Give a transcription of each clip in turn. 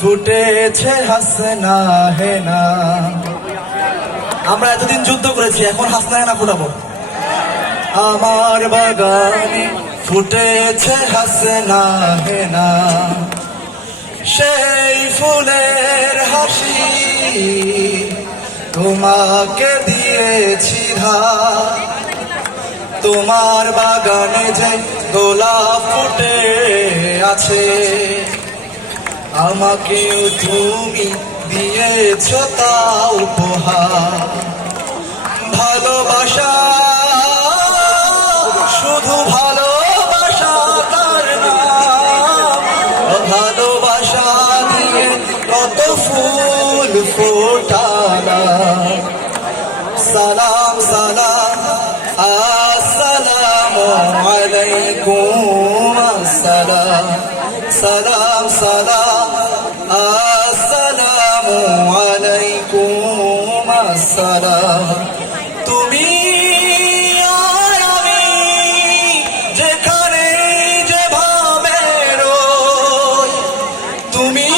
ফুটেছে হাসনা হেনা। আমরা এতদিন যুদ্ধ করেছি, এখন হাসনা হেনা ফুটাবো। আমার বাগানে ফুটেছে হাসনা হেনা। সেই ফুলের হাসি তোমাকে দিয়েছি তোমার বাগানে যে গোলাপ ফুটে আছে আমাকেও তুমি দিয়েছ তা উপহার। ভালোবাসা, শুধু ভালোবাসা তার নাম ভালোবাসা দিয়ে কত ফুল ফোটালা সালাম সালাম, আসসালামু আলাইকুম, আসসালাম। সালাম সালাম। আলাইকুম আসসালাম। তুমি যেখানে তুমি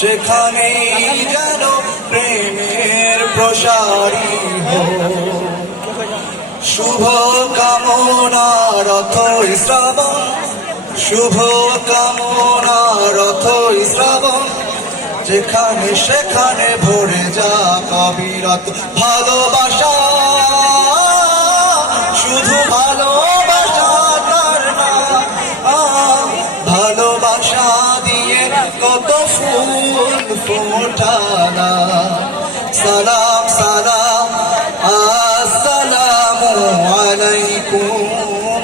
যেখানে যেন প্রেমের শুভ রথ শ্রাবণ শুভ কামনা রথ শ্রাবণ। যেখানে সেখানে ভরে যা কবিরত ভালোবাসা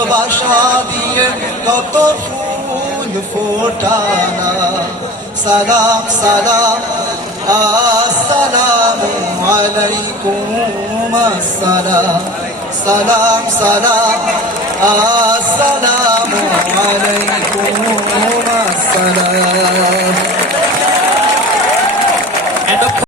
ভালোবাসা দিয়ে কত ফুল ফোটানা। সালাম সালাম আসসালাম আলাইকুম আসসালাম সালাম সালাম আসসালাম আলাইকুম।